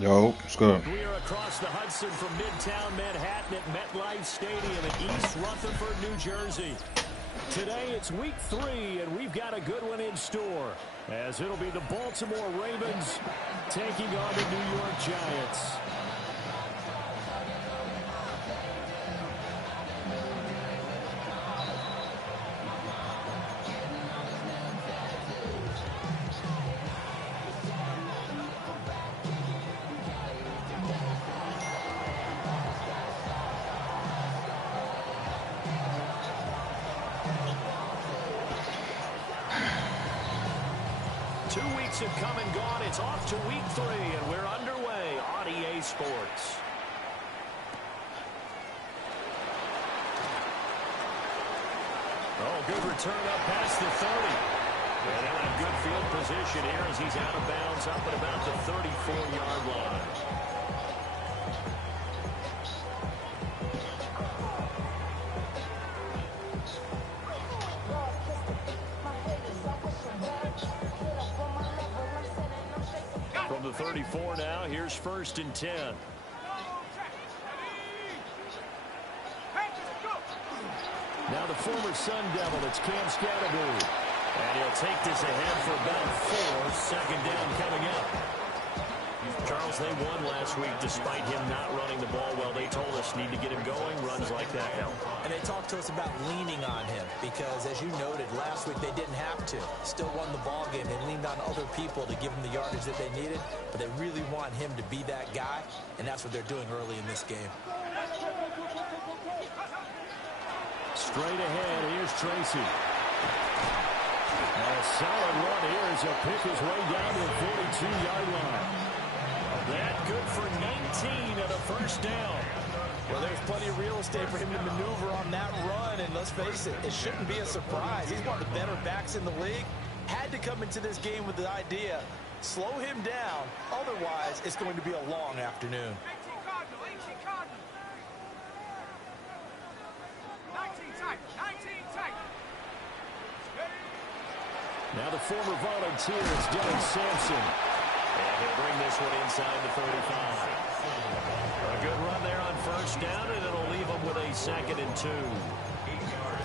Yo, what's good? We are across the Hudson from Midtown Manhattan at MetLife Stadium in East Rutherford, New Jersey. Today it's week 3, and we've got a good one in store, as it'll be the Baltimore Ravens taking on the New York Giants. Have come and gone. It's off to week 3, and we're underway on EA Sports. Oh, good return up past the 30. And in a good field position here as he's out of bounds up at about the 34-yard line. From the 34 now, here's 1st and 10. Now the former Sun Devil, it's Cam Scattergood. And he'll take this ahead for about 4. Second down coming up. Charles, they won last week despite him not running the ball well. They told us need to get him going. Runs like that help. And they talked to us about leaning on him because, as you noted, last week they didn't have to. Still won the ball game. They leaned on other people to give them the yardage that they needed, but they really want him to be that guy, and that's what they're doing early in this game. Straight ahead, here's Tracy. A solid run here as he'll pick his way down to the 42-yard line. That good for 19 and a first down. Well, there's plenty of real estate for him to maneuver on that run, and let's face it, it shouldn't be a surprise. He's one of the better backs in the league. Had to come into this game with the idea, slow him down, otherwise it's going to be a long afternoon. 18 Cardinal, 18 Cardinal. 19 tight, 19 tight. Now the former volunteer is Dylan Sampson. And he'll bring this one inside the 35. A good run there on first down, and it'll leave them with a 2nd and 2.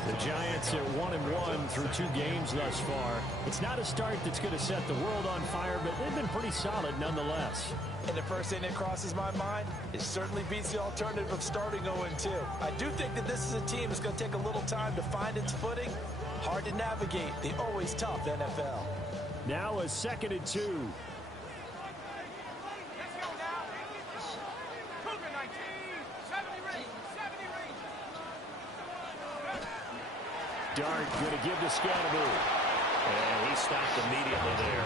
The Giants are 1-1 through 2 games thus far. It's not a start that's going to set the world on fire, but they've been pretty solid nonetheless. And the first thing that crosses my mind, it certainly beats the alternative of starting 0-2. I do think that this is a team that's going to take a little time to find its footing. Hard to navigate the always tough NFL. Now a 2nd and 2. Dart going to give to Scattergood. And he stopped immediately there.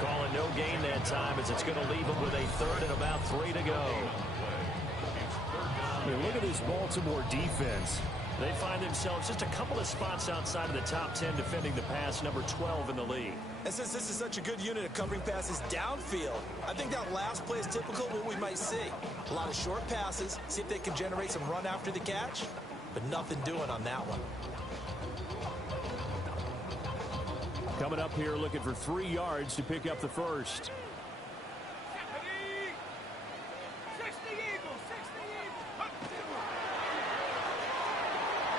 Calling no gain that time as it's going to leave him with a 3rd and about 3 to go. I mean, look at this Baltimore defense. They find themselves just a couple of spots outside of the top 10 defending the pass, number 12 in the league. And since this is such a good unit of covering passes downfield, I think that last play is typical of what we might see. A lot of short passes, see if they can generate some run after the catch, but nothing doing on that one. Coming up here looking for 3 yards to pick up the first.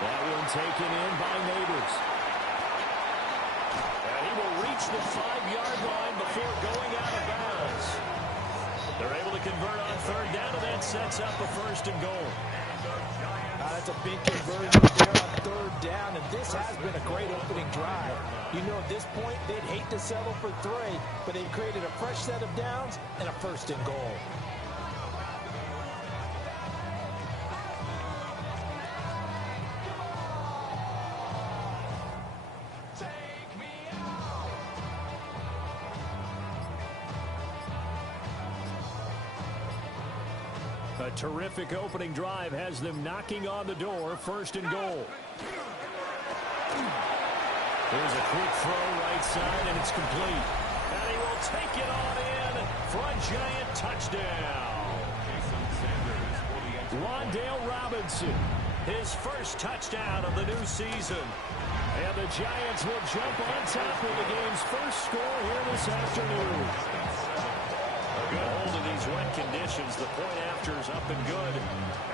That one taken in by Neighbors. And he will reach the 5-yard line before going out of bounds. They're able to convert on 3rd down, and that sets up a 1st and goal. That's a big conversion there on 3rd down, and this has been a great opening drive. You know, at this point, they'd hate to settle for 3, but they've created a fresh set of downs and a 1st and goal. A terrific opening drive has them knocking on the door. 1st and goal. There's a quick throw right side, and it's complete. And he will take it on in for a Giant touchdown. Wan'Dale Robinson, his first touchdown of the new season. And the Giants will jump on top of the game's first score here this afternoon. A good hold of the these wet conditions. The point after is up and good,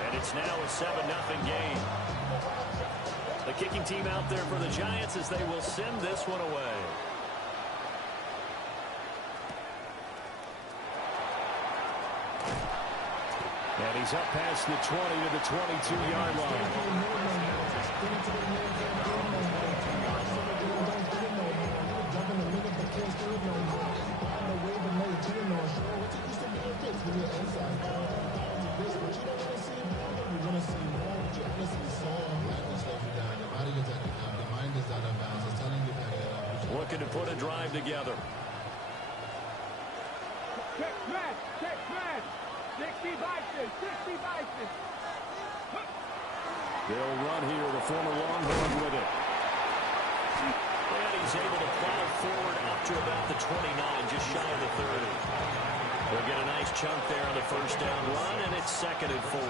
and it's now a 7-0 game. The kicking team out there for the Giants as they will send this one away. And he's up past the 20 to the 22-yard line. Looking to put a drive together. Check smash, check smash. 60 Vikings, 60 Vikings. They'll run here, the former Longhorn with it. And he's able to plow forward up to about the 29, just shy of the 30. They'll get a nice chunk there on the first down run, and it's 2nd and 4.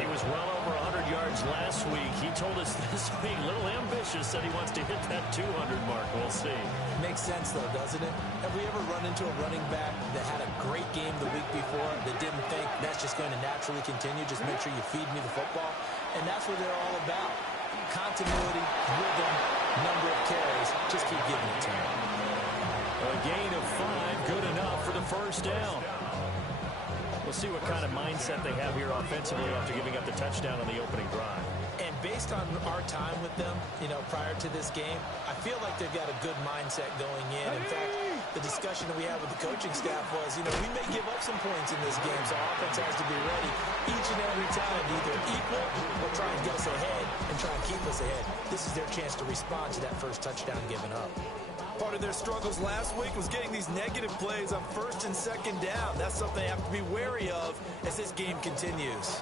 He was well over 100 yards last week. He told us this week, a little ambitious, said he wants to hit that 200 mark. We'll see. Makes sense, though, doesn't it? Have we ever run into a running back that had a great game the week before that didn't think that's just going to naturally continue? Just make sure you feed me the football. And that's what they're all about. Continuity, rhythm, number of carries. Just keep giving it to him. A gain of 5, good enough for the first down. We'll see what kind of mindset they have here offensively after giving up the touchdown on the opening drive. And based on our time with them, prior to this game, I feel like they've got a good mindset going in. In fact, the discussion that we had with the coaching staff was, we may give up some points in this game, so our offense has to be ready each and every time to either equal or try and get us ahead and try and keep us ahead. This is their chance to respond to that first touchdown given up. Part of their struggles last week was getting these negative plays on 1st and 2nd down. That's something they have to be wary of as this game continues.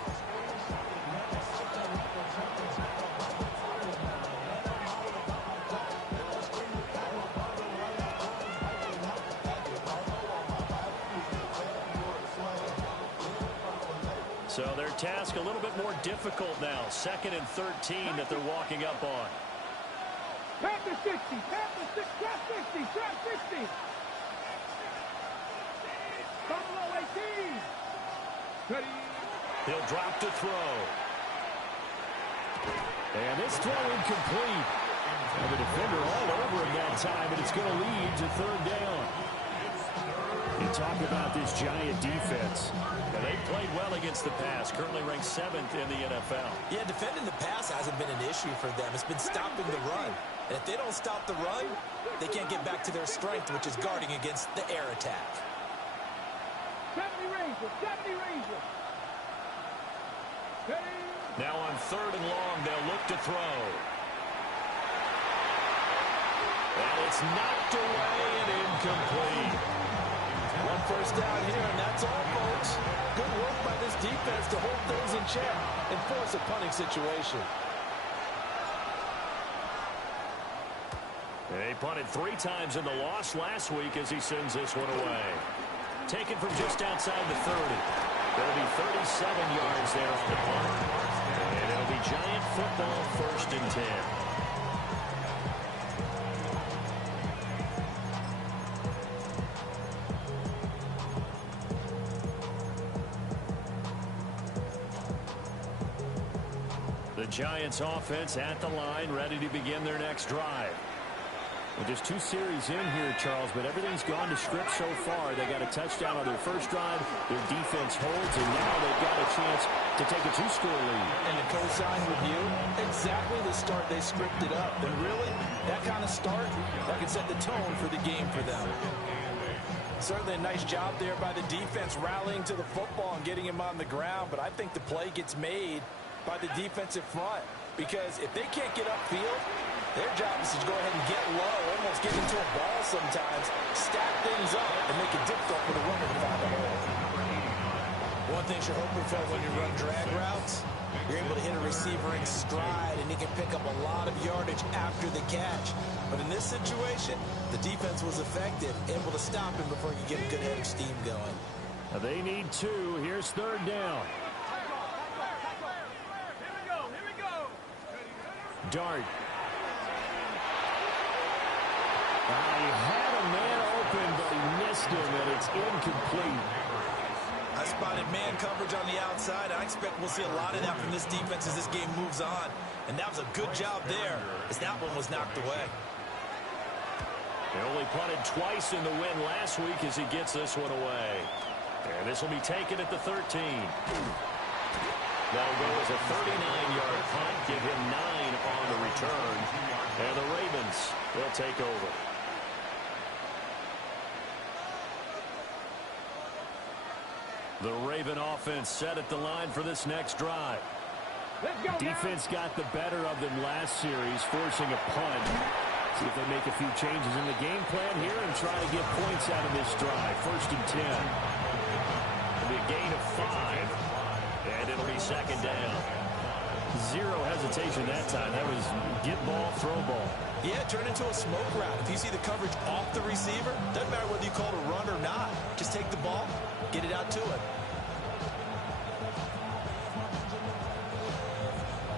So their task a little bit more difficult now. 2nd and 13 that they're walking up on. Panther 60, Panther 60, trap 60, trap 60. Buffalo 18. Ready. He'll drop to throw. And this throw incomplete. And the defender all over him that time, and it's going to lead to 3rd down. You talk about this Giant defense. And they played well against the pass, currently ranked 7th in the NFL. Yeah, defending the pass hasn't been an issue for them. It's been stopping the run. And if they don't stop the run, they can't get back to their strength, which is guarding against the air attack. 70 Rangers, 70 Rangers. Ready. Now on 3rd and long, they'll look to throw. And it's knocked away and incomplete. One first down here, and that's all, folks. Good work by this defense to hold things in check and force a punting situation. They punted 3 times in the loss last week as he sends this one away. Taken from just outside the 30. There'll be 37 yards there on the punt. And it'll be Giant football, 1st and 10. The Giants offense at the line, ready to begin their next drive. Well, just 2 series in here, Charles, but everything's gone to script so far. They got a touchdown on their first drive. Their defense holds, and now they've got a chance to take a 2-score lead. And to co-sign with you, exactly the start they scripted up. And really, that kind of start, that can set the tone for the game for them. Certainly a nice job there by the defense rallying to the football and getting him on the ground, but I think the play gets made by the defensive front, because if they can't get upfield, their job is to go ahead and get low, almost get into a ball sometimes, stack things up, and make it difficult for the runner to find a hole. One thing you're hoping for when you run drag routes, you're able to hit a receiver in stride, and he can pick up a lot of yardage after the catch. But in this situation, the defense was effective, able to stop him before he could get a good head of steam going. They need 2. Here's 3rd down. Here we go. Dart. He had a man open, but he missed him, and it's incomplete. I spotted man coverage on the outside. I expect we'll see a lot of that from this defense as this game moves on. And that was a good job there as that one was knocked away. He only punted twice in the win last week as he gets this one away. And this will be taken at the 13. That'll go as a 39-yard punt. Give him 9 on the return. And the Ravens will take over. The Raven offense set at the line for this next drive. Defense got the better of them last series, forcing a punt. See if they make a few changes in the game plan here and try to get points out of this drive. 1st and 10. It'll be a gain of 5, and it'll be 2nd down. Zero hesitation that time. That was get ball, throw ball. Yeah, turn into a smoke route. If you see the coverage off the receiver, doesn't matter whether you call it a run or not. Just take the ball, get it out to him.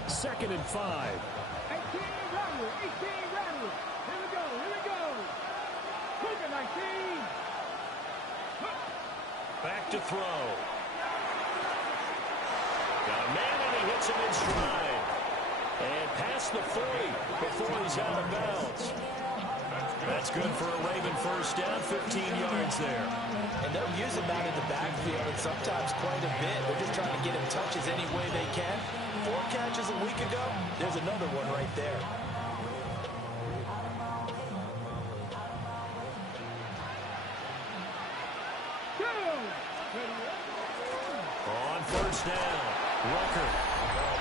2nd and 5. 18 Rattler. Here we go. Cougar 19. Back to throw. Got a man and he hits him in stride. And past the 40 before he's out of bounds. That's good for a Raven 1st down, 15 yards there. And they'll use him out in the backfield and sometimes quite a bit. They're just trying to get him touches any way they can. 4 catches a week ago. There's another one right there. On 1st down, Rucker.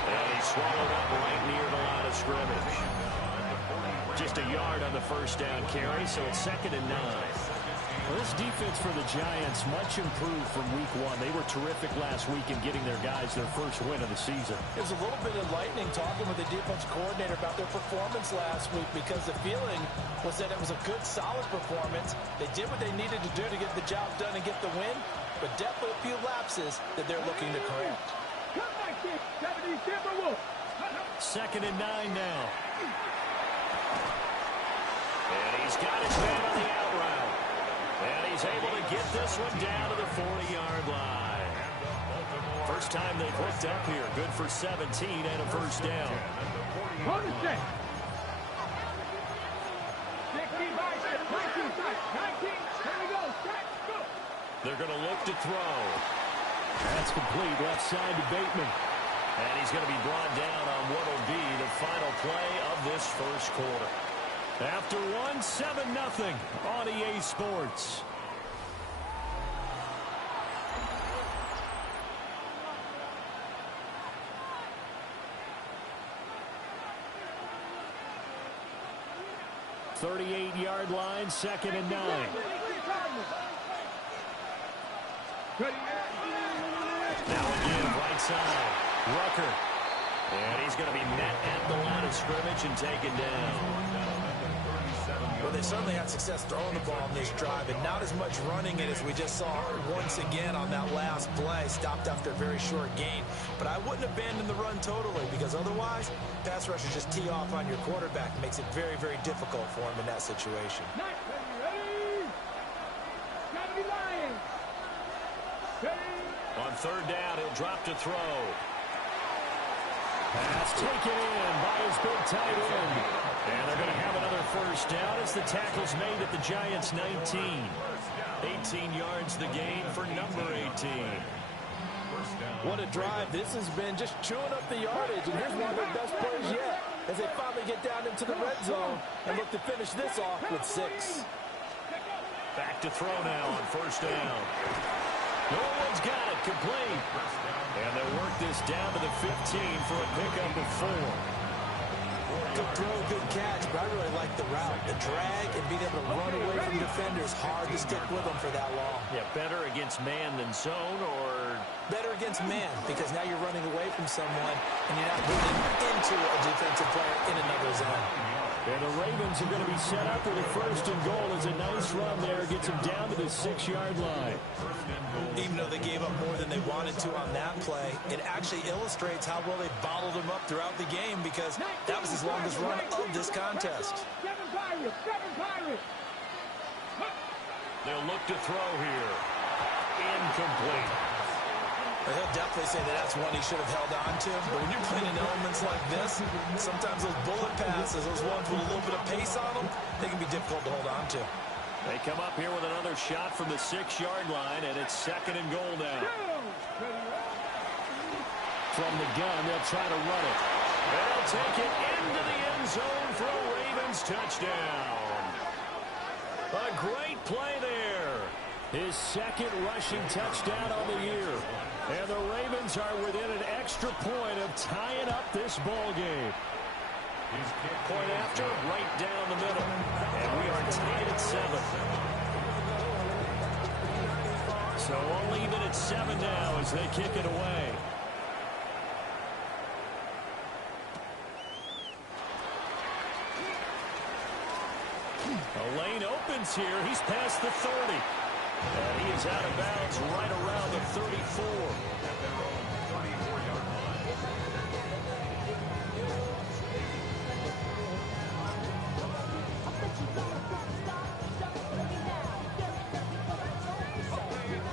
And he's swallowed up right near the line of scrimmage. Just a yard on the 1st down carry, so it's 2nd and 9. Well, this defense for the Giants much improved from week 1. They were terrific last week in getting their guys their first win of the season. It was a little bit enlightening talking with the defense coordinator about their performance last week because the feeling was that it was a good, solid performance. They did what they needed to do to get the job done and get the win, but definitely a few lapses that they're looking to correct. 2nd and 9 now. And he's got his man on the out route. And he's able to get this one down to the 40-yard line. First time they've hooked up here. Good for 17 and a 1st down. They're going to look to throw. That's complete. Left side to Bateman. And he's going to be brought down on what will be the final play of this 1st quarter. After 1, 7-0 on EA Sports. .38-yard line, 2nd and 9. Now again, right side, Rucker. And he's going to be met at the line of scrimmage and taken down. Well, they certainly had success throwing the ball in this drive, and not as much running it as we just saw once again on that last play. Stopped after a very short gain. But I wouldn't abandon the run totally, because otherwise, pass rushers just tee off on your quarterback. It makes it very, very difficult for him in that situation. On 3rd down, he'll drop to throw. Pass taken in by his big tight end. And they're going to have another 1st down as the tackle's made at the Giants' 19. 18 yards the gain for number 18. What a drive. This has been just chewing up the yardage. And here's one of their best plays yet as they finally get down into the red zone and look to finish this off with 6. Back to throw now on 1st down. No one's got it. Complete. And they'll work this down to the 15 for a pickup of 4. Good throw, good catch, but I really like the route. The drag and being able to run away from defenders, hard to stick with them for that long. Yeah, better against man than zone, or better against man, because now you're running away from someone and you're not running into a defensive player in another zone. And the Ravens are going to be set up with a 1st and goal as a nice run there. Gets them down to the 6-yard line. Even though they gave up more than they wanted to on that play, it actually illustrates how well they bottled them up throughout the game, because that was his longest run of this contest. They'll look to throw here. Incomplete. He'll definitely say that that's one he should have held on to. But when you're playing in elements like this, sometimes those bullet passes, those ones with a little bit of pace on them, they can be difficult to hold on to. They come up here with another shot from the 6-yard line, and it's 2nd and goal now. From the gun, they'll try to run it. They'll take it into the end zone for a Ravens touchdown. A great play there. His 2nd rushing touchdown on the year. And the Ravens are within an extra point of tying up this ball game. Point after, right down the middle. And we are tied at 7. So only even at 7 now as they kick it away. A lane opens here. He's past the 30. And he is out of bounds right around the 34.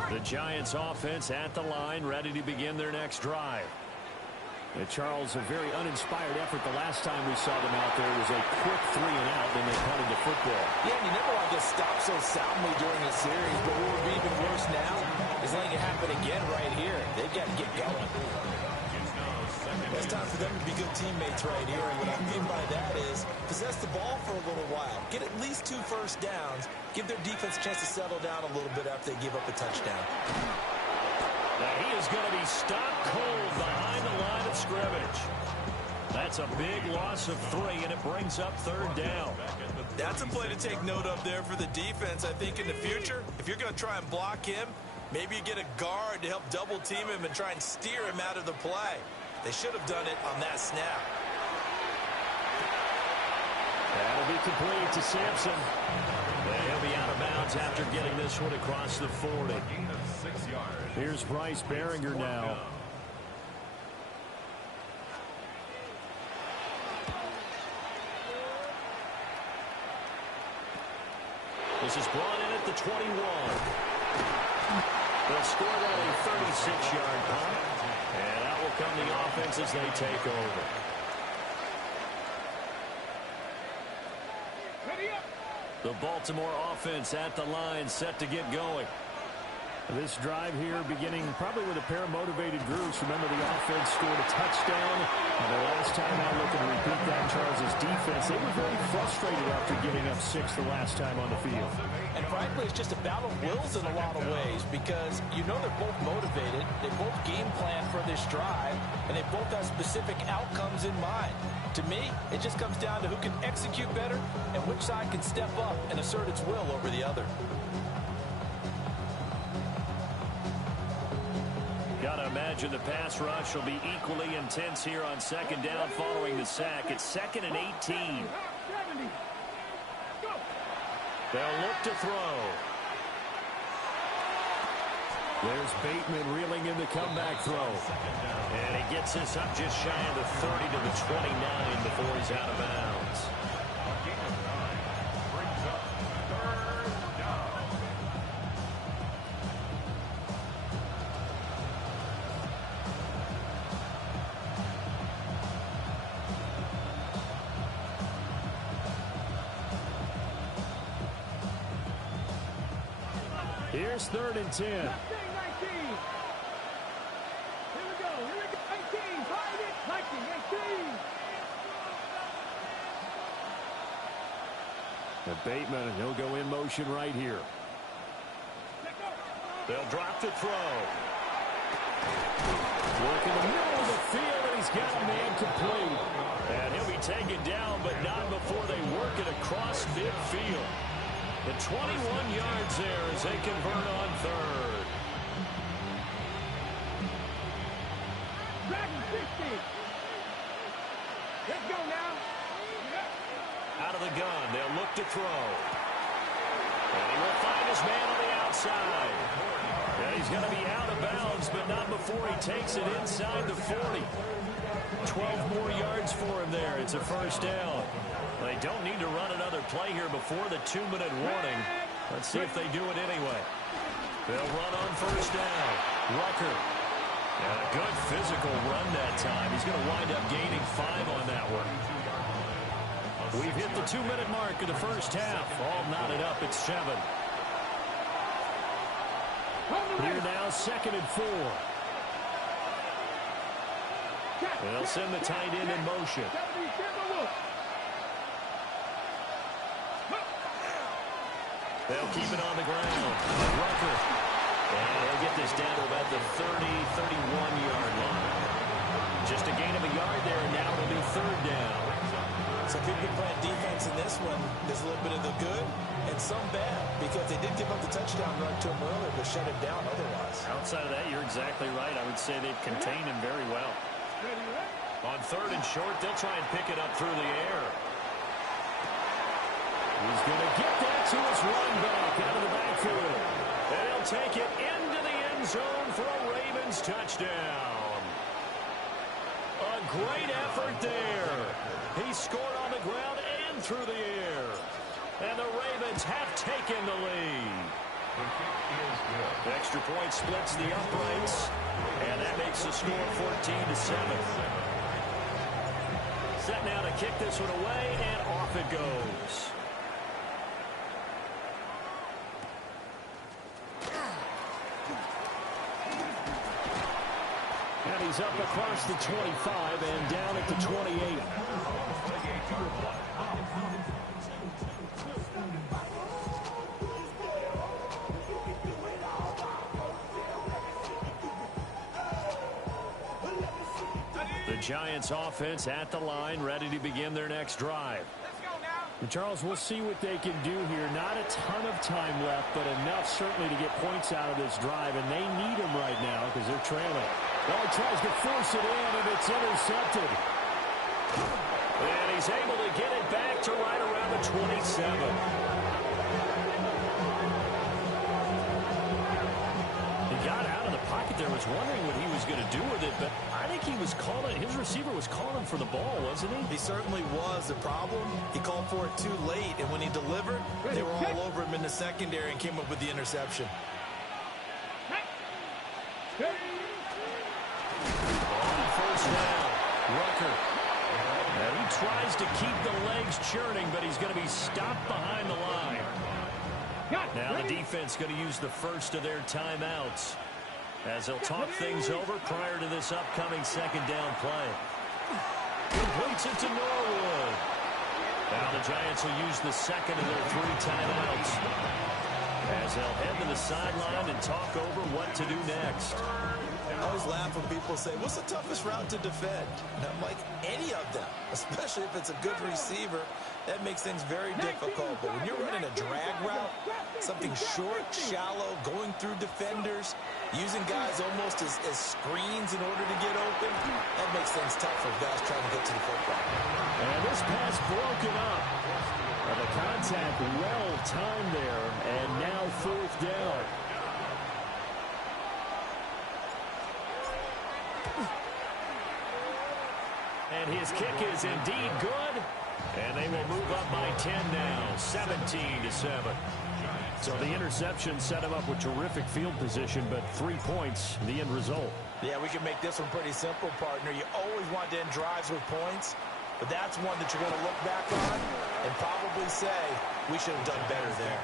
The Giants offense at the line, ready to begin their next drive. And Charles, a very uninspired effort the last time we saw them out there. It was a quick 3 and out, then they punted the football. Yeah, and you never want to get stopped so soundly during a series, but what would be even worse now is letting it happen again right here. They've got to get going. It's time for them to be good teammates right here, and what I mean by that is possess the ball for a little while, get at least 2 first downs, give their defense a chance to settle down a little bit after they give up a touchdown. Now he is going to be stopped cold behind the line of scrimmage. That's a big loss of 3, and it brings up 3rd down. That's a play to take note of there for the defense. I think in the future, if you're going to try and block him, maybe you get a guard to help double team him and try and steer him out of the play. They should have done it on that snap. That'll be complete to Sampson. He'll be out of bounds after getting this one across the 40. Here's Bryce Baringer now. This is brought in at the 21. They'll score that a 36-yard punt. And out will come the offense as they take over. The Baltimore offense at the line, set to get going. This drive here beginning probably with a pair of motivated groups. Remember, the offense scored a touchdown. And the last time out, looking to repeat that, Charles' defense, they were very frustrated after giving up 6 the last time on the field. And frankly, it's just a battle of wills in a lot of ways because you know they're both motivated. They both game plan for this drive, and they both have specific outcomes in mind. To me, it just comes down to who can execute better and which side can step up and assert its will over the other. Gotta imagine the pass rush will be equally intense here on 2nd down following the sack. It's 2nd and 18. They'll look to throw. There's Bateman reeling in the comeback throw. And he gets this up just shy of the 30 to the 29 before he's out of bounds. Here's 3rd and 10. 19. Here we go. 19. Find it. 19. And Bateman, and he'll go in motion right here. They'll drop the throw. Work in the middle of the field, and he's got a man complete. And he'll be taken down, but not before they work it across midfield. The 21 yards there as they convert on 3rd. Dragon 60. Let's go now. Out of the gun, they'll look to throw. And he will find his man on the outside. And he's going to be out of bounds, but not before he takes it inside the 40. 12 more yards for him there. It's a 1st down. They don't need to run another play here before the 2-minute warning. Let's see if they do it anyway. They'll run on 1st down. Rucker And a good physical run that time. He's going to wind up gaining 5 on that one. We've hit the 2-minute mark of the first half. All knotted up at 7. Here now, 2nd and 4. They'll send the tight end in motion. They'll keep it on the ground. Rucker. And he'll get this down to about the 31-yard line. Just a gain of a yard there, and now it'll be 3rd down. So if you've been playing defense in this one, there's a little bit of the good and some bad, because they did give up the touchdown run to him earlier, but shut him down otherwise. Outside of that, you're exactly right. I would say they've contained him very well. On 3rd and short, they'll try and pick it up through the air. He's going to get that to his run back out of the backfield. And he'll take it into the end zone for a Ravens touchdown. A great effort there. He scored on the ground and through the air. And the Ravens have taken the lead. The extra point splits the uprights. And that makes the score 14-7. Set now to kick this one away, and off it goes. And he's up across the 25 and down at the 28. The Giants offense at the line, ready to begin their next drive. And Charles, we'll see what they can do here. Not a ton of time left, but enough certainly to get points out of this drive, and they need them right now because they're trailing. Well, he tries to force it in, and it's intercepted. And he's able to get it back to right around the 27. Pocket there, was wondering what he was going to do with it, but I think he was calling, his receiver was calling for the ball, wasn't he? He certainly was. The problem, he called for it too late, and when he delivered, they were all over him in the secondary and came up with the interception. On 1st down, Rucker. Now he tries to keep the legs churning, but he's going to be stopped behind the line. Now the defense going to use the first of their timeouts, as they'll talk things over prior to this upcoming 2nd down play. Completes it to Norwood. Now the Giants will use the 2nd of their 3 timeouts, as they'll head to the sideline and talk over what to do next. I always laugh when people say, what's the toughest route to defend? And I'm like, any of them, especially if it's a good receiver. That makes things very difficult. But when you're running a drag route, something short, shallow, going through defenders, using guys almost as screens in order to get open, that makes things tough for guys trying to get to the football. And this pass broken up. And the contact well timed there, and now 4th down. And his kick is indeed good. And they will move up by 10 now, 17-7. So the interception set him up with terrific field position, but 3 points, the end result. Yeah, we can make this one pretty simple, partner. You always want to end drives with points, but that's one that you're going to look back on and probably say, we should have done better there.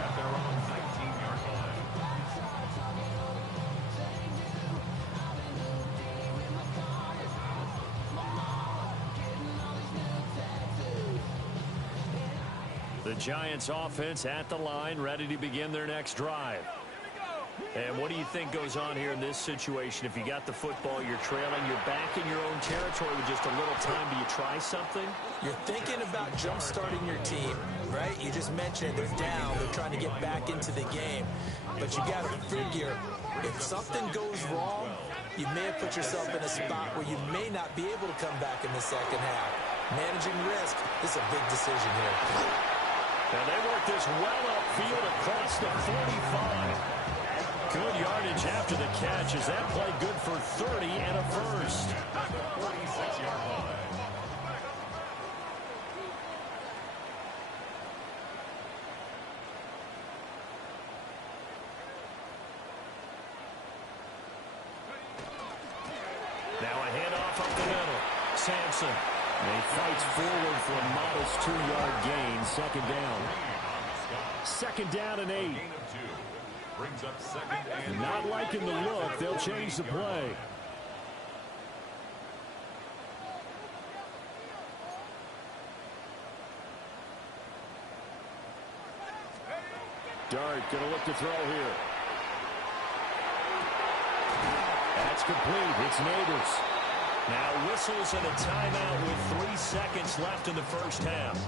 At their own 19-yard line. The Giants offense at the line, ready to begin their next drive. And what do you think goes on here in this situation? If you got the football, you're trailing, you're back in your own territory with just a little time. Do you try something? You're thinking about jump-starting your team, right? You just mentioned they're down. They're trying to get back into the game. But you got to figure, if something goes wrong, you may have put yourself in a spot where you may not be able to come back in the second half. Managing risk is a big decision here. And they work this well upfield across the 45. Good yardage after the catch. Is that play good for 30 and a first? 46-yard line. Now a handoff up the middle. Sampson. And he fights forward for a modest 2-yard gain. Second down. Second down and 8. Gain of 2. Brings up second and Not liking the look. They'll change the play. Dart going to look to throw here. That's complete. It's Neighbors. Now whistles and a timeout with 3 seconds left in the first half.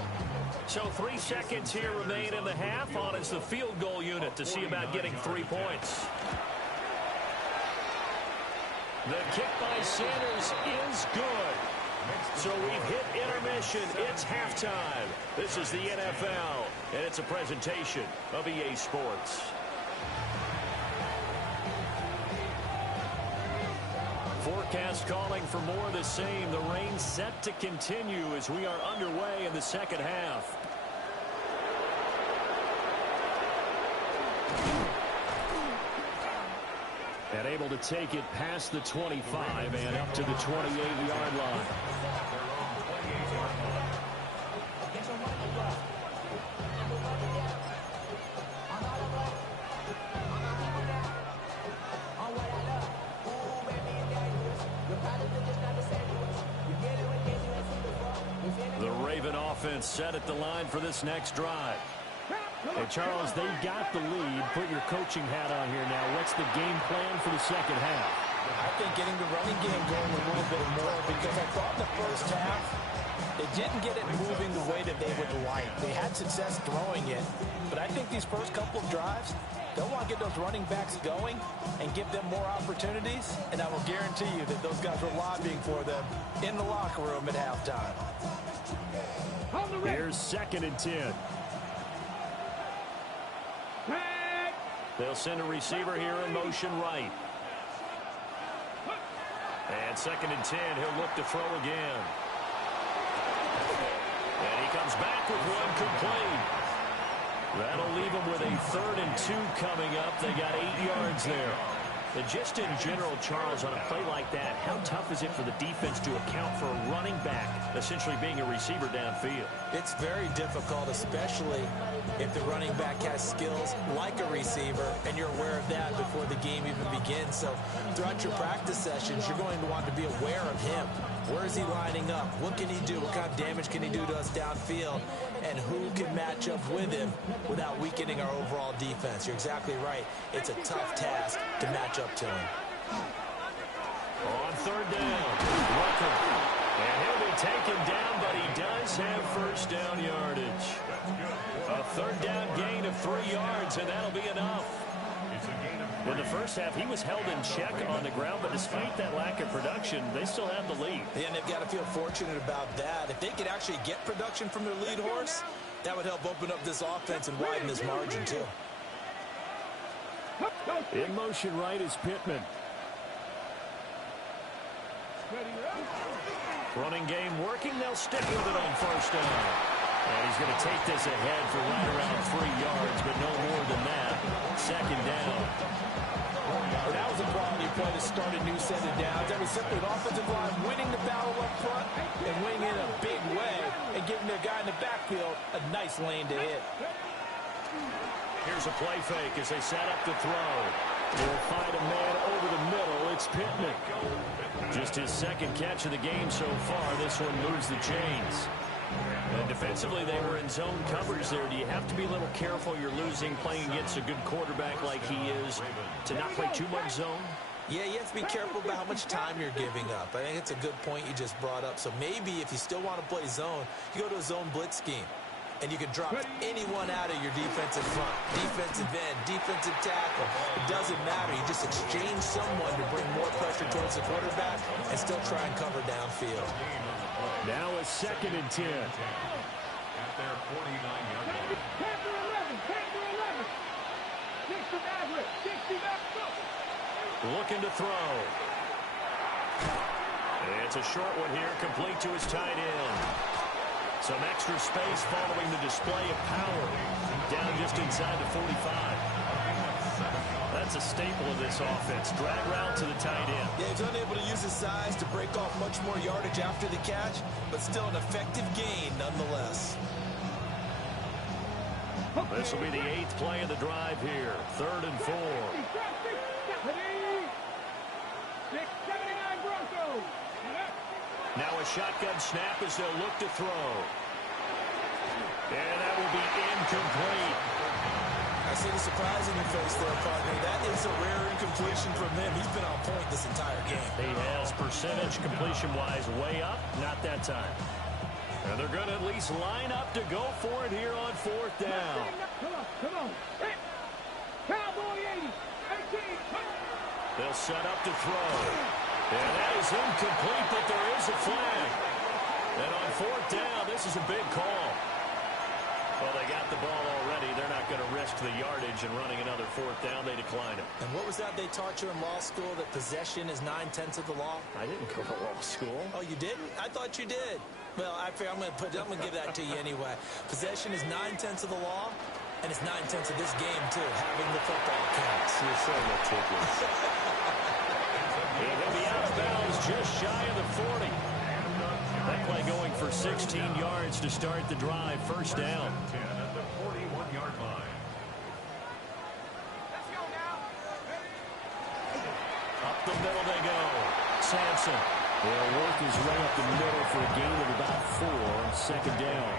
So 3 seconds here remain in the half. On is the field goal unit to see about getting 3 points. The kick by Sanders is good. So we've hit intermission. It's halftime. This is the NFL, and it's a presentation of EA Sports. Forecast calling for more of the same. The rain set to continue as we are underway in the second half. And able to take it past the 25 and up to the 28-yard line. The Raven offense set at the line for this next drive. Hey, Charles, they got the lead. Put your coaching hat on here now. What's the game plan for the second half? I think getting the running game going a little bit more, because I thought in the first half they didn't get it moving the way that they would like. They had success throwing it, but I think these first couple of drives, they'll want to get those running backs going and give them more opportunities, and I will guarantee you that those guys were lobbying for them in the locker room at halftime. Here's second and 10. They'll send a receiver here in motion right. And second and 10, he'll look to throw again. And he comes back with one complete. That'll leave him with a 3rd and 2 coming up. They got 8 yards there. And just in general, Charles, on a play like that, how tough is it for the defense to account for a running back essentially being a receiver downfield? It's very difficult, especially if the running back has skills like a receiver, and you're aware of that before the game even begins. So throughout your practice sessions, you're going to want to be aware of him. Where is he lining up? What can he do? What kind of damage can he do to us downfield? And who can match up with him without weakening our overall defense? You're exactly right. It's a tough task to match up to him. On 3rd down, Rucker. And he'll be taken down, but he does have first down yardage. A 3rd down gain of 3 yards, and that'll be enough. In the first half, he was held in check on the ground, but despite that lack of production, they still have the lead. And they've got to feel fortunate about that. If they could actually get production from their lead horse, that would help open up this offense and widen this margin, too. In motion right is Pittman. Running game working. They'll stick with it on first down. And he's going to take this ahead for right around 3 yards, but no more than that. Second down. That was a quality play to start a new set of downs. That was simply an offensive line winning the battle up front and winning in a big way and giving their guy in the backfield a nice lane to hit. Here's a play fake as they set up to throw. They'll find a man over the middle. It's Pittman. Just his second catch of the game so far. This one moves the chains. And defensively, they were in zone coverage there. Do you have to be a little careful? You're losing playing against a good quarterback like he is to not play too much zone? Yeah, you have to be careful about how much time you're giving up. I think it's a good point you just brought up. So maybe if you still want to play zone, you go to a zone blitz scheme. And you can drop anyone out of your defensive front. Defensive end, defensive tackle. It doesn't matter. You just exchange someone to bring more pressure towards the quarterback and still try and cover downfield. Now a second and 10. At their 49-yard line. Panther 11, Panther 11. 60 Maverick, 60 Maverick. Looking to throw. It's a short one here, complete to his tight end. Some extra space following the display of power. Down just inside the 45. That's a staple of this offense. Drag route to the tight end. Yeah, he's unable to use his size to break off much more yardage after the catch, but still an effective gain nonetheless. This will be the 8th play of the drive here. 3rd and 4. Now a shotgun snap as they'll look to throw. And that will be incomplete. I see the surprise in your face there, partner. That is a rare incompletion from him. He's been on point this entire game. He has percentage completion-wise way up. Not that time. And they're going to at least line up to go for it here on 4th down. Come on. Hey. Cowboy 80. 18. They'll set up to throw. And that is incomplete, but there is a flag. And on 4th down, this is a big call. Well, they got the ball already. They're not going to risk the yardage and running another 4th down. They decline it. And what was that they taught you in law school, that possession is 9/10 of the law? I didn't go to law school. Oh, you didn't? I thought you did. Well, I'm going to give that to you anyway. Possession is 9/10 of the law, and it's 9/10 of this game, too. Having the football counts. You're so meticulous. He'll be out of bounds just shy of the 40. That play going for 16 yards to start the drive. 1st down. 10 at the 41-yard line. Up the middle they go. Sampson. They'll work his way up the middle for a gain of about 4 on 2nd down.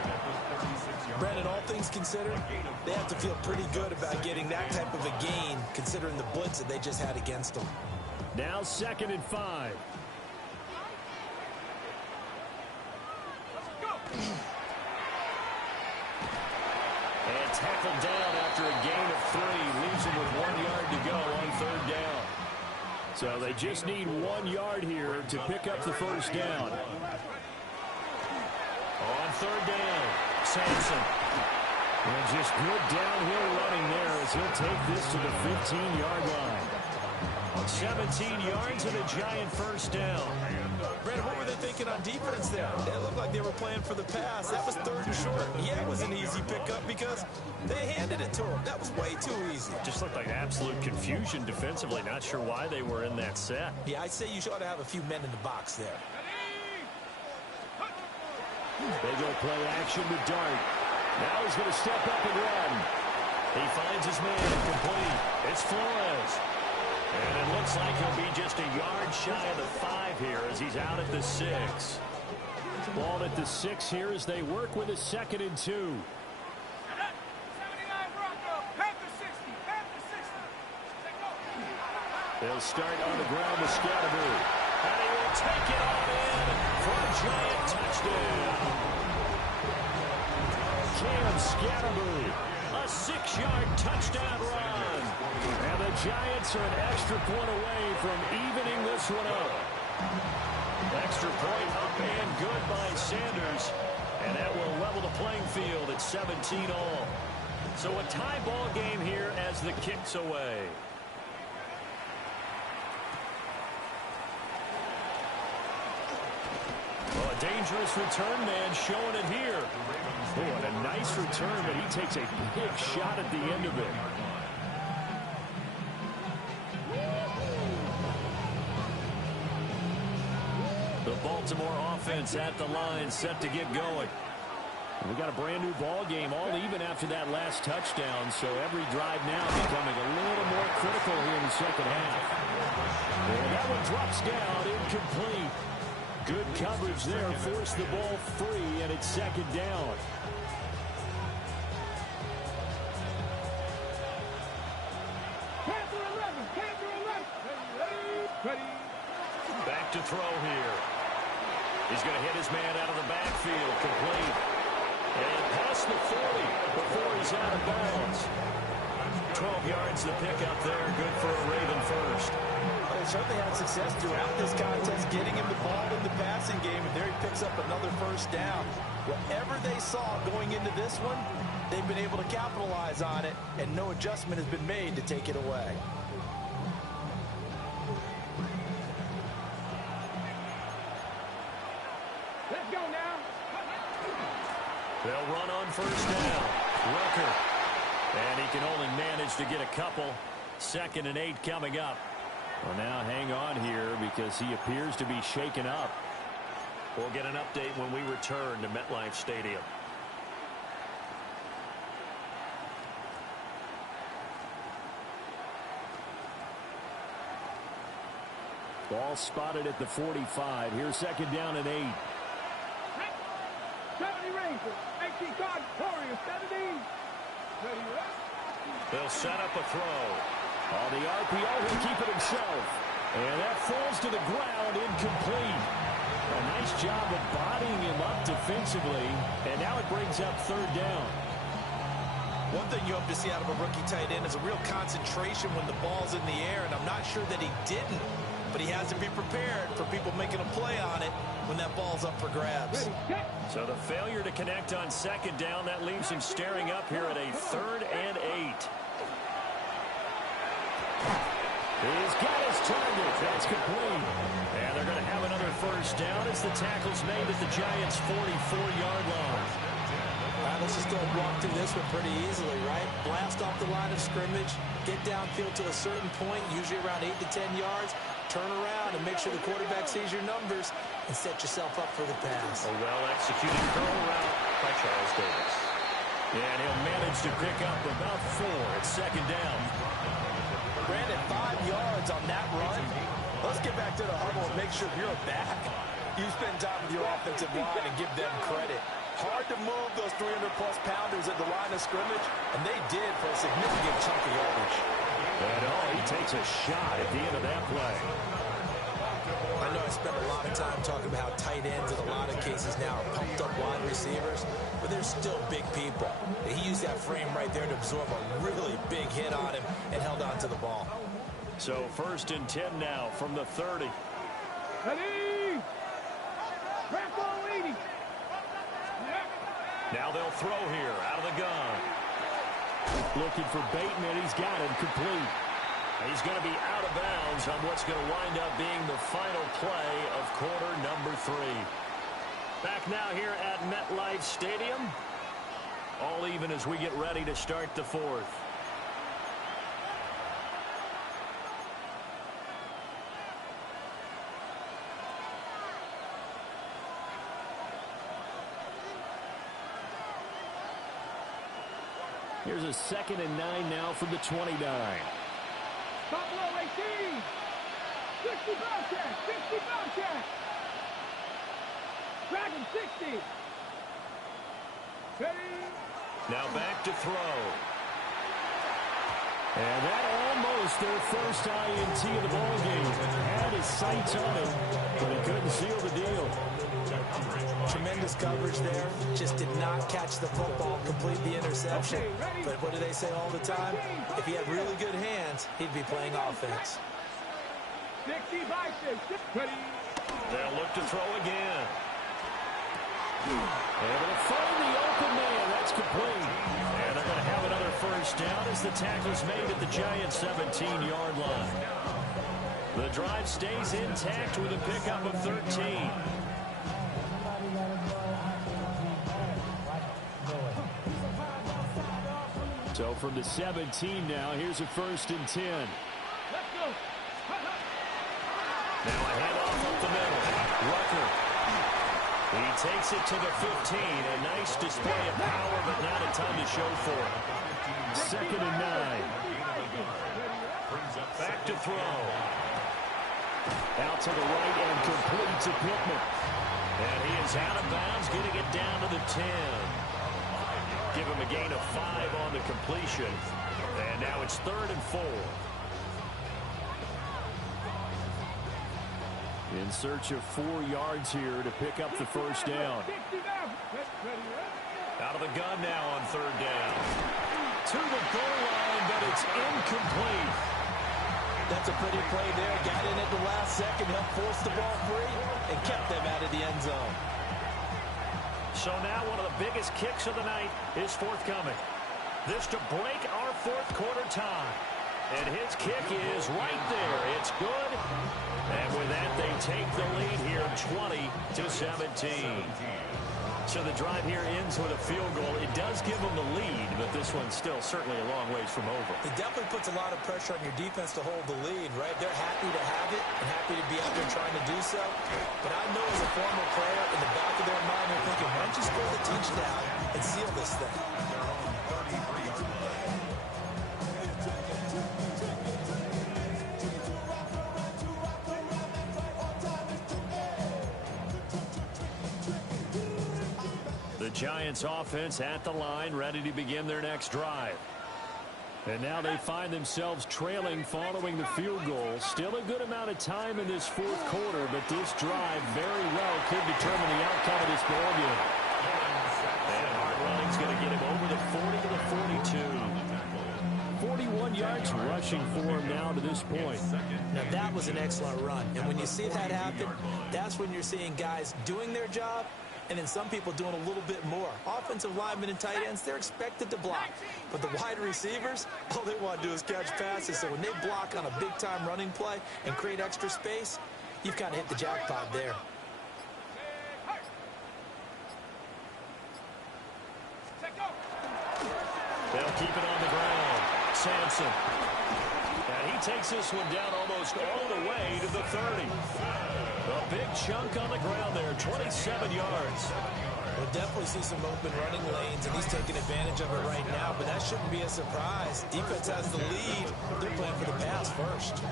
Brandon, all things considered, they have to feel pretty good about getting that type of a gain, considering the blitz that they just had against them. Now 2nd and 5. And tackled down after a gain of 3. Leaves him with 1 yard to go on 3rd down. So they just need 1 yard here to pick up the 1st down. On 3rd down, Sampson. And just good downhill running there as he'll take this to the 15-yard line. 17 yards and a giant 1st down. Brandon, what were they thinking on defense there? It looked like they were playing for the pass. That was 3rd and short. Yeah, it was an easy pickup because they handed it to him. That was way too easy. Just looked like absolute confusion defensively. Not sure why they were in that set. Yeah, I'd say you ought to have a few men in the box there. They go play action with Dart. Now he's going to step up and run. He finds his man complete. It's Flores. And it looks like he'll be just a yard shy of the 5 here as he's out at the 6. Ball at the 6 here as they work with a 2nd and 2. 79 Bronco. Panther 60. Panther 60. They'll start on the ground with Scatterbury. And he will take it on in for a giant touchdown. Cam Scatterbury. A 6-yard touchdown run. And the Giants are an extra point away from evening this one up. Extra point up and good by Sanders. And that will level the playing field at 17 all. So a tie ball game here as the kick's away. Well, a dangerous return man showing it here. Oh, and a nice return, but he takes a big shot at the end of it. The Baltimore offense at the line, set to get going. We got a brand new ball game, all even after that last touchdown, so every drive now becoming a little more critical here in the second half. And that one drops down, incomplete. Good coverage there, forced the ball free, and it's 2nd down. Panther 11. Panther 11. Ready. Back to throw here. He's going to hit his man out of the backfield, complete. And past the 40 before he's out of bounds. 12 yards to pick up there, good for a Raven first. They certainly had success throughout this contest, getting him the ball in the passing game, and there he picks up another 1st down. Whatever they saw going into this one, they've been able to capitalize on it, and no adjustment has been made to take it away. Let's go now. They'll run on 1st down. Rucker. And he can only manage to get a couple. 2nd and 8 coming up. Well, now hang on here because because he appears to be shaken up. We'll get an update when we return to MetLife Stadium. Ball spotted at the 45. Here's second down and 8. 70 Rangers, 18 guard, Warriors, 17. They'll set up a throw. On the RPO, he'll keep it himself. And that falls to the ground, incomplete. A nice job of bodying him up defensively. And now it brings up third down. One thing you hope to see out of a rookie tight end is a real concentration when the ball's in the air, and I'm not sure that he didn't. But he has to be prepared for people making a play on it when that ball's up for grabs. So the failure to connect on second down, that leaves him staring up here at a 3rd and 8. He's got his target. That's complete. And they're going to have another first down as the tackle's made at the Giants' 44-yard line. All right, let's just go walk through this one pretty easily, right? Blast off the line of scrimmage, get downfield to a certain point, usually around 8 to 10 yards, turn around and make sure the quarterback sees your numbers and set yourself up for the pass. A well-executed curl route by Charles Davis. And he'll manage to pick up about 4 at second down. Granted, 5 yards on that run. Let's get back to the huddle and make sure you're back. You spend time with your offensive line and give them credit. Hard to move those 300-plus pounders at the line of scrimmage, and they did for a significant chunk of yardage. And he takes a shot at the end of that play. I know I spent a lot of time talking about how tight ends in a lot of cases now are pumped up wide receivers, but they're still big people. And he used that frame right there to absorb a really big hit on him and held on to the ball. So 1st and 10 now from the 30. Ready! Rambo 80. Now they'll throw here out of the gun. Looking for Bateman. He's got him complete. He's going to be out of bounds on what's going to wind up being the final play of quarter number 3. Back now here at MetLife Stadium. All even as we get ready to start the 4th. Here's a 2nd and 9 now from the 29. Top low 18. 60 Bobcat. 60 Bobcat. Dragon 60. Ready. Now back to throw. And that almost their first INT of the ballgame. Had his sights on it, but he couldn't seal the deal. Tremendous coverage there. Just did not catch the football, complete the interception. But what do they say all the time? If he had really good hands, he'd be playing offense. 60 Bison. Ready. They'll look to throw again. Able to find the open man. That's complete. And they're going to have another first down as the tackle's made at the Giants' 17-yard line. The drive stays intact with a pickup of 13. So from the 17 now, here's a 1st and 10. Let's go. Now a handoff up the middle. Rucker. He takes it to the 15. A nice display of power, but not a ton to show for it. 2nd and 9. Back to throw. Out to the right and complete to Pittman. And he is out of bounds, getting it down to the 10. Give him a gain of 5 on the completion. And now it's 3rd and 4. In search of 4 yards here to pick up the first down. Out of the gun now on 3rd down. To the goal line, but it's incomplete. That's a pretty play there. Got in at the last second, helped force the ball free, and kept them out of the end zone. So now one of the biggest kicks of the night is forthcoming. This to break our 4th quarter tie. And his kick is right there. It's good. And with that, they take the lead here 20-17. So the drive here ends with a field goal. It does give them the lead, but this one's still certainly a long ways from over. It definitely puts a lot of pressure on your defense to hold the lead, right? They're happy to have it and happy to be out there trying so, but I know as a former player, in the back of their mind, they're thinking, why don't you score the touchdown and seal this thing? The Giants offense at the line, ready to begin their next drive. And now they find themselves trailing following the field goal. Still a good amount of time in this fourth quarter, but this drive very well could determine the outcome of this ball game. And hard running's going to get him over the 40 to the 42. 41 yards rushing for him now to this point. Now that was an excellent run. And when you see that happen, that's when you're seeing guys doing their job and then some people doing a little bit more. Offensive linemen and tight ends, they're expected to block. But the wide receivers, all they want to do is catch passes. So when they block on a big-time running play and create extra space, you've kind of hit the jackpot there. They'll keep it on the ground. Sampson. And he takes this one down almost all the way to the 30. A big chunk on the ground there, 27 yards. We'll definitely see some open running lanes, and he's taking advantage of it right now, but that shouldn't be a surprise. Defense has the lead. They're playing for the pass first.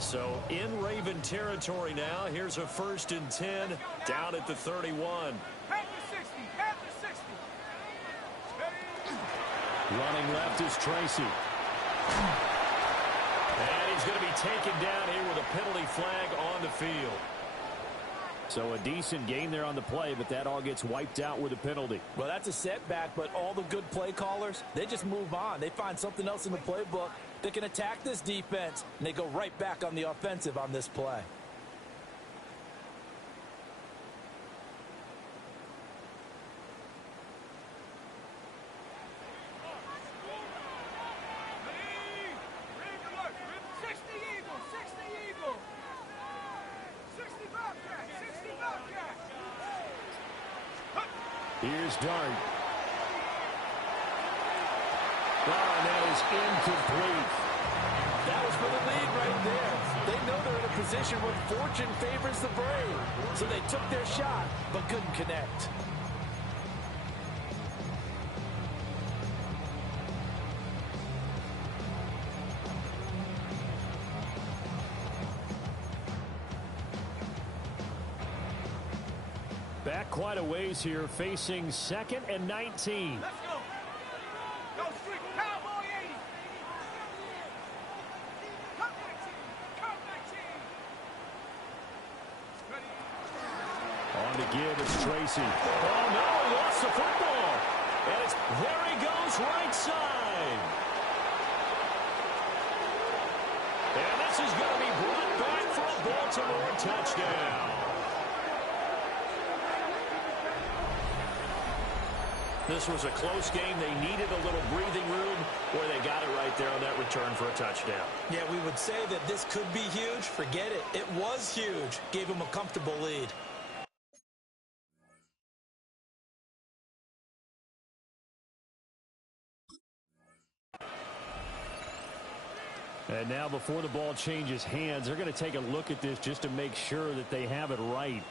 So in Raven territory now, here's a 1st and 10 down at the 31. Running left is Tracy. And he's going to be taken down here with a penalty flag on the field. So a decent gain there on the play, but that all gets wiped out with a penalty. Well, that's a setback, but all the good play callers, they just move on. They find something else in the playbook that can attack this defense, and they go right back on the offensive on this play. Here's Dart. And that is incomplete. That was for the lead right there. They know they're in a position where fortune favors the brave. So they took their shot, but couldn't connect. Back quite a ways here, facing 2nd and 19. Let's go. Go street, Cowboy 80. Come 19. Come 19. On to give, it's Tracy. Oh, no, he lost the football. And there he goes, right side. And this is going to be brought back for a Baltimore touchdown. This was a close game. They needed a little breathing room where they got it right there on that return for a touchdown. Yeah, we would say that this could be huge. Forget it. It was huge. Gave him a comfortable lead. And now before the ball changes hands, they're going to take a look at this just to make sure that they have it right.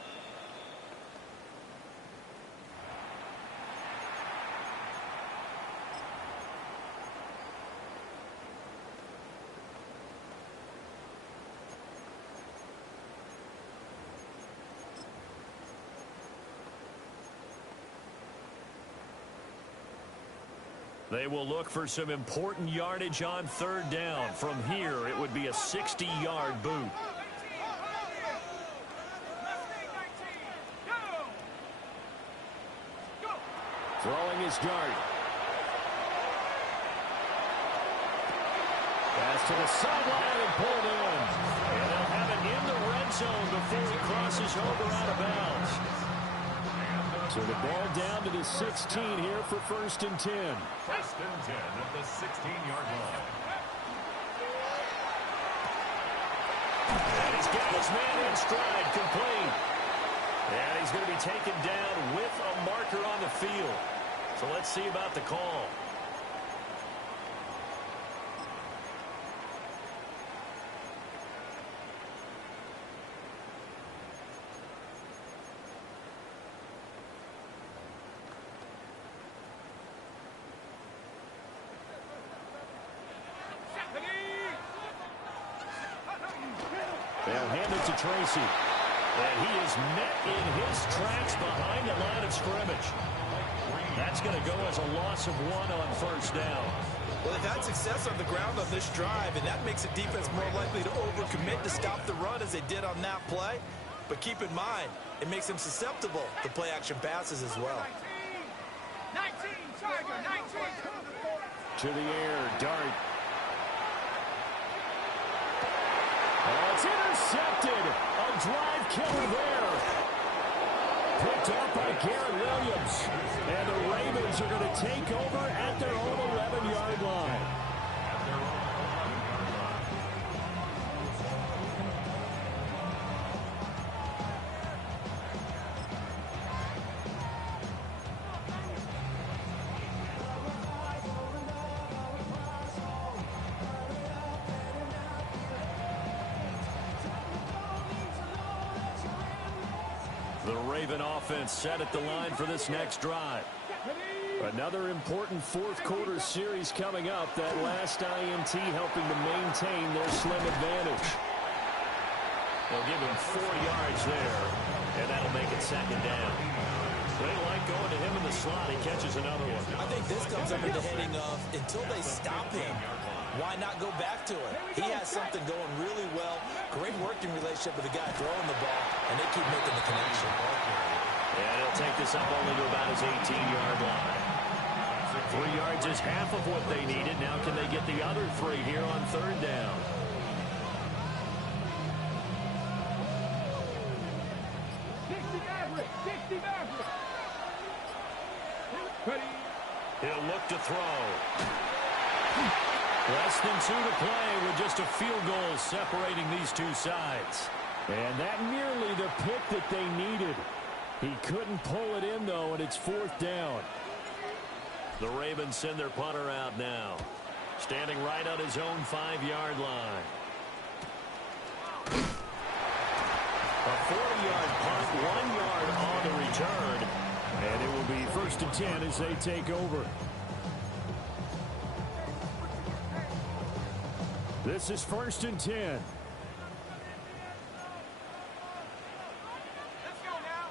They will look for some important yardage on 3rd down. From here, it would be a 60-yard boot. Throwing his Dart. Pass to the sideline and pulled in. And they'll have it in the red zone before he crosses over out of bounds. So the ball down to the 16 here for 1st and 10. 1st and 10 at the 16-yard line. And he's got his man in stride, complete. And he's going to be taken down with a marker on the field. So let's see about the call. They'll hand it to Tracy. And he is met in his tracks behind the line of scrimmage. That's going to go as a loss of 1 on first down. Well, they've had success on the ground on this drive, and that makes a defense more likely to overcommit to stop the run as they did on that play. But keep in mind, it makes them susceptible to play-action passes as well. 19, Tiger, 19. To the air, Dart. Oh, it's intercepted. A drive killer there. Picked up by Garrett Williams. And the Ravens are going to take over at their own 11-yard line. The Raven offense set at the line for this next drive. Another important fourth-quarter series coming up. That last INT helping to maintain their slim advantage. They'll give him 4 yards there, and that'll make it second down. They like going to him in the slot. He catches another one. I think this comes under the heading of, until they stop him, why not go back to it? He has something going really well. Great working relationship with the guy throwing the ball, and they keep making the connection. And he'll take this up only to about his 18-yard line. 3 yards is half of what they needed. Now can they get the other 3 here on third down? He'll look to throw. Less than 2 to play with just a field goal separating these two sides. And that nearly the pick that they needed. He couldn't pull it in, though, and it's fourth down. The Ravens send their punter out now. Standing right on his own 5-yard line. A 40-yard punt, 1 yard on the return. And it will be 1st and 10 as they take over. This is 1st and 10. Let's go now.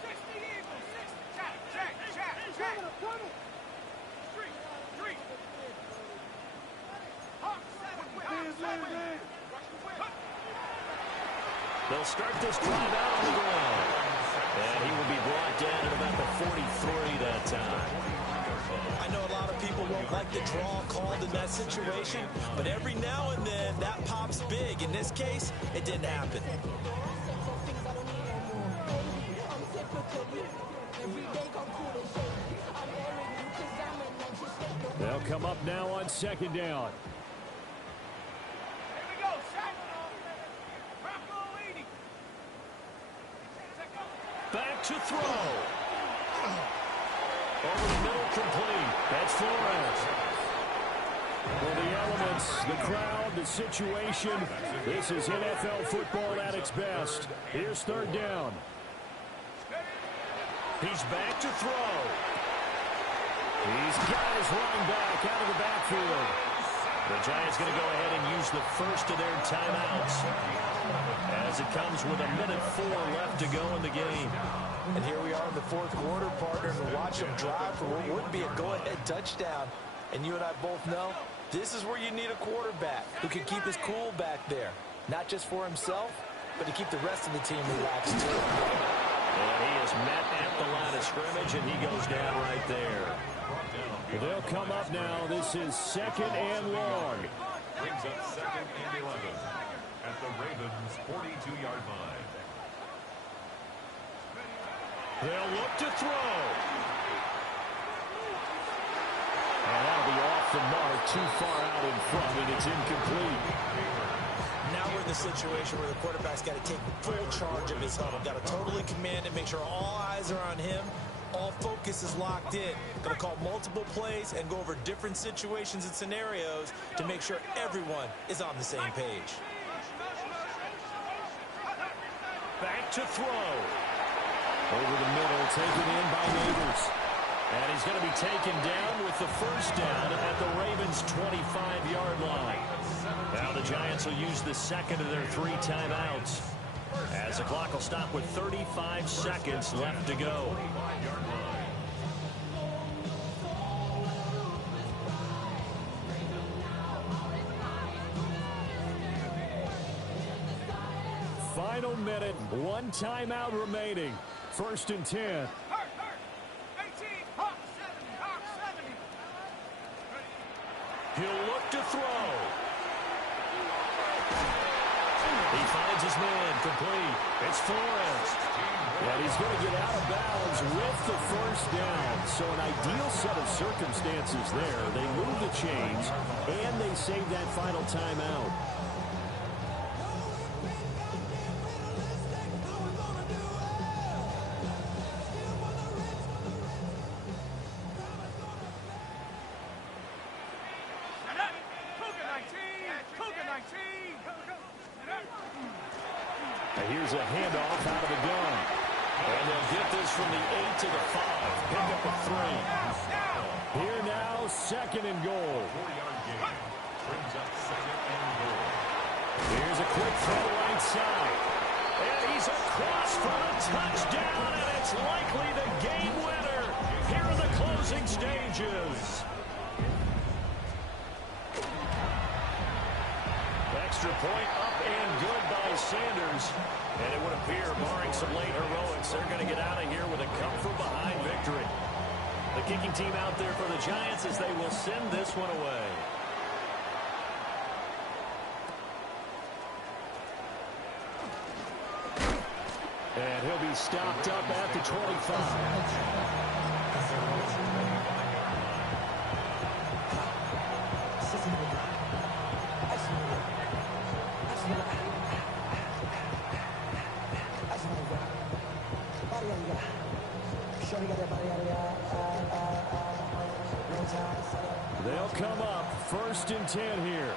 60 Eagles, 60. Check. Street. They'll start this drive out on the ground. And he will be brought down at about the 43 that time. I know a lot of people won't like the draw called in that situation, but every now and then that pops big. In this case, it didn't happen. They'll come up now on 2nd down. Here we go, set. Rocco leading. Back to throw. Over the middle, complete. That's Flores. Well, the elements, the crowd, the situation. This is NFL football at its best. Here's 3rd down. He's back to throw. He's got his running back out of the backfield. The Giants going to go ahead and use the first of their timeouts as it comes with 1:04 left to go in the game. And here we are in the 4th quarter, partner, and watch them drive for what would be a go-ahead touchdown. And you and I both know this is where you need a quarterback who can keep his cool back there. Not just for himself, but to keep the rest of the team relaxed too. And he is met at the line of scrimmage, and he goes down right there. They'll come up now. This is 2nd and long. Brings up 2nd and 11 at the Ravens' 42-yard line. They'll look to throw. And that'll be off the mark, too far out in front, and it's incomplete. Now we're in the situation where the quarterback's got to take full charge of his huddle. Got to totally command it, make sure all eyes are on him. All focus is locked in. Going to call multiple plays and go over different situations and scenarios to make sure everyone is on the same page. Back to throw. Over the middle, taken in by Neighbors. And he's going to be taken down with the first down at the Ravens' 25-yard line. Now the Giants will use the second of their 3 timeouts, as the clock will stop with 35 seconds left to go. Final minute, 1 timeout remaining. 1st and 10. He'll look to throw. He finds his man, complete. It's Flores. And he's going to get out of bounds with the first down. So an ideal set of circumstances there. They move the chains, and they save that final timeout. Here's a handoff out of the gun. And they'll get this from the 8 to the 5. Pick up a 3. Here now, 2nd and goal. 4-yard gain. Brings up 2nd and goal. Here's a quick throw right side. And he's across for a touchdown, and it's likely the game winner here in the closing stages. Extra point up and good by Sanders. And it would appear, barring some late heroics, they're going to get out of here with a come-from-behind victory. The kicking team out there for the Giants as they will send this one away. And he'll be stopped up at the 25. They'll come up 1st and 10 here.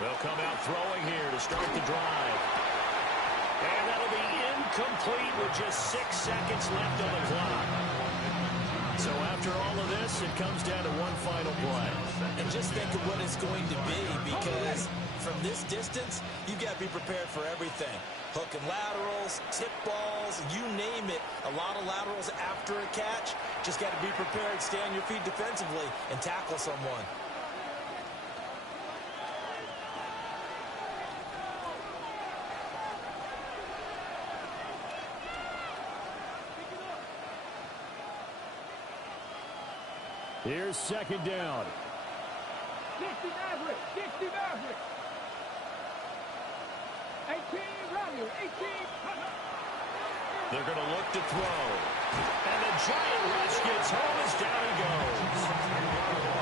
They'll come out throwing here to start the drive. And that'll be incomplete with just 6 seconds left on the clock. So after all of this, it comes down to one final play. And just think of what it's going to be, because from this distance, you've got to be prepared for everything. Hook and laterals, tip balls, you name it. A lot of laterals after a catch. Just got to be prepared, stay on your feet defensively, and tackle someone. Here's 2nd down. 60 Maverick, 60 Maverick. 18 Romeo, 18. They're going to look to throw. And the giant rush gets home as down he goes.